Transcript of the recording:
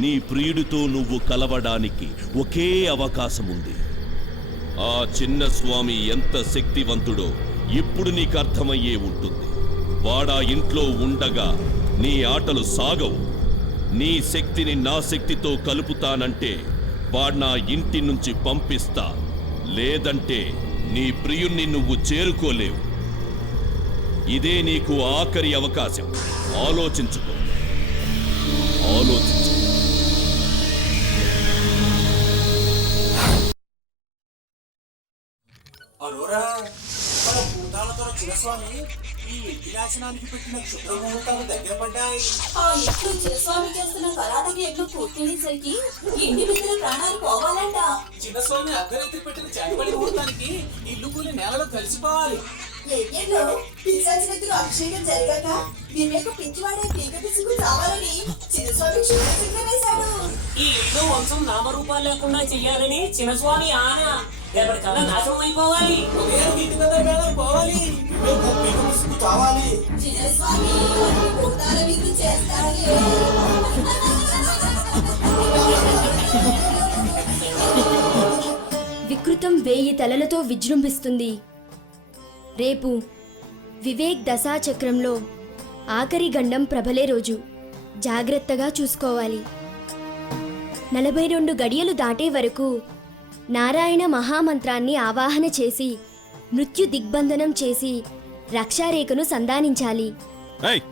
నీ ప్రియుడితో నువ్వు కలవడానికి ఒకే అవకాశం ఉంది. ఆ చిన్న స్వామి ఎంత శక్తివంతుడో ఇప్పుడు నీకు అర్థమయ్యే ఉంటుంది. వాడా ఇంట్లో ఉండగా నీ ఆటలు సాగవు. నీ శక్తిని నా శక్తితో కలుపుతానంటే వాడు నా ఇంటి నుంచి పంపిస్తా, లేదంటే నీ ప్రియుణ్ణి నువ్వు చేరుకోలేవు. ఇదే నీకు ఆఖరి అవకాశం. ఆలోచించుకో, ఆలోచించు. అరోరా, మన భూతాలతో చిరస్వామి ఈ యజ్ఞాసనానికి పెట్టిన క్షుద్రముహూర్తాలు దగ్గర పడ్డాయి. ఆ ఇంట్లో చిరస్వామి చేస్తున్న కళాతకి ఎట్లు పూర్తయ్యేసరికి ఇంటి మిత్రుల ప్రాణాలు పోవాలంట. చిన్నస్వామి అర్ధరాత్రి పెట్టిన చాటిపడి ముహూర్తానికి ఇల్లు కూలి నేలలో కలిసిపోవాలి. యజ్ఞంలో పిశాచినెత్తులు అభిషేకం జరగాక వివేక పిచ్చివాడే పీక పిసుకు కావాలని చిరస్వామి క్షుద్ర వేశాడు. ఈ ఇల్లు వంశం నామరూపాలు లేకుండా చెయ్యాలని చిన్నస్వామి ఆన. రేపటికల్లా నాశనం అయిపోవాలి. ఉదయం ఇంటి దగ్గర పోవాలి. మేము పీక ముసుగు కావాలి. చిరస్వామి భూతాల విధులు చేస్తాడులే. వికృతం 1000 తలలతో విజృంభిస్తుంది. రేపు వివేక్ దశాచక్రంలో ఆఖరి గండం ప్రబలే రోజు. జాగ్రత్తగా చూసుకోవాలి. 42 గడియలు దాటే వరకు నారాయణ మహామంత్రాన్ని ఆవాహన చేసి మృత్యు దిగ్బంధనం చేసి రక్షారేఖను సంధానించాలి. ఏయ్,